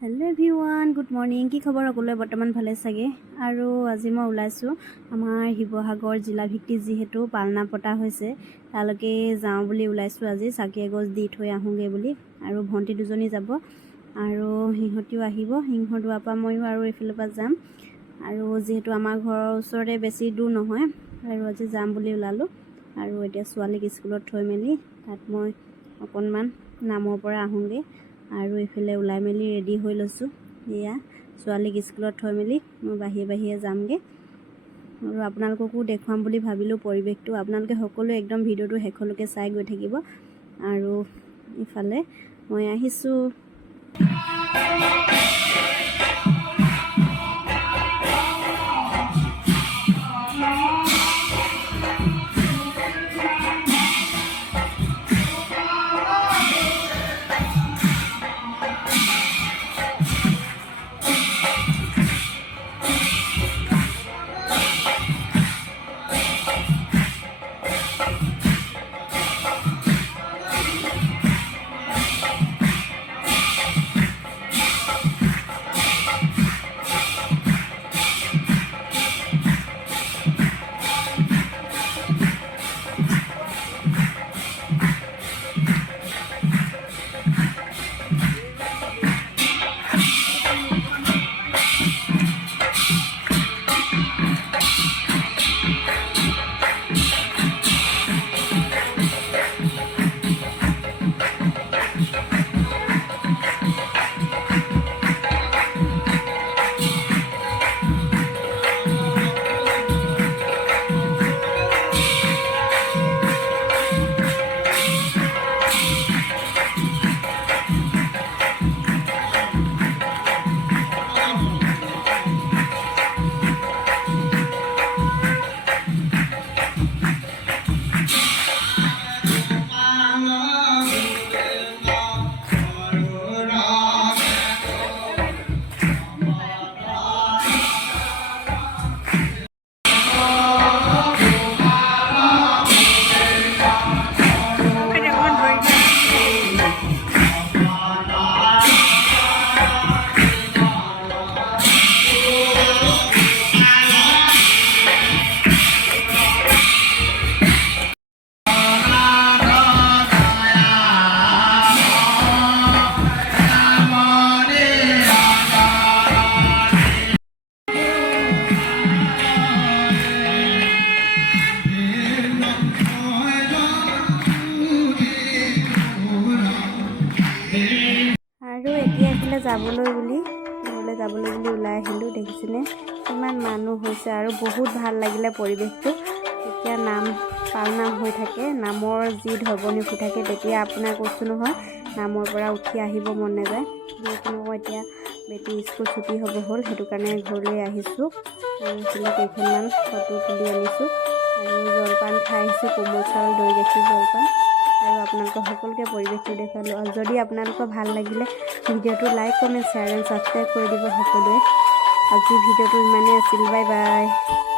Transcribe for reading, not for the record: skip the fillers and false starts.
Hello एभरिवान good morning कि खबर सकलोरे बर्तमान भाले सगे और आज मैं ओलाइছোঁ आमार शिवसागर जिला भित्तिक जीहेतु पालना पता होइसे तालके जाऊँ बुली ओलाइছোঁ आज चाकी एगज दी थৈ आहुगे बुली और भंटी दुजनी যাব और सिंहतिओ आहिब सिंह दुआर पा मइओ और एफाले पा जाम और जेहेतु आमार घৰৰ ओचरते बेছি दूर নহয় और आज जाम बुली ओलालो और एतिया छोवालीक स्कुলত थৈ मेली तात मैं अकनमान नाমৰ পৰা आहुगे और एफाले ओलाई मेली रेडी हो लैছোঁ एया छोवालीक स्कुলত थৈ मेली मैं बाहिरे बाहिरे जामगे और आपनालोककো देखुवाम बुली भाबिलो परिवेशটো आपनालोके सकलोৱে एकदम भिडिओটো हेखলৈকে চাই গৈ থাকিব और इफाले मैं आहिছোঁ। যাবলৈ বুলি ওলাই আহিলোঁ দেখিছেনে কিমান মানুহ হৈছে আৰু বহুত ভাল লাগিলে পৰিৱেশটো তেতিয়া পাল নাম হৈ থাকে নামৰ যি ধৰ্বনি হৈ থাকে তেতিয়া আপোনাৰ কৈছোঁ নহয় নামৰ পৰা উঠি আহিব মন নাযায় যিহেতু মই এতিয়া বেটি স্কুল ছুটি হ'ব হ'ল সেইটো কাৰণে ঘৰলৈ আহিছোঁ আৰু কেইখনমান ফটো তুলি আনিছোঁ আৰু জলপান খাই আহিছোঁ কোমল চাউল দৈ গাখীৰ জলপান और आपनालोक सकलोके परिवेशটো देखालो और जदि आपनालोक ভাল লাগিলে ভিডিওটো like comment share and subscribe कर दिब सकलोৱে। আজি ভিডিওটো ইমানেই আছিল। Bye bye.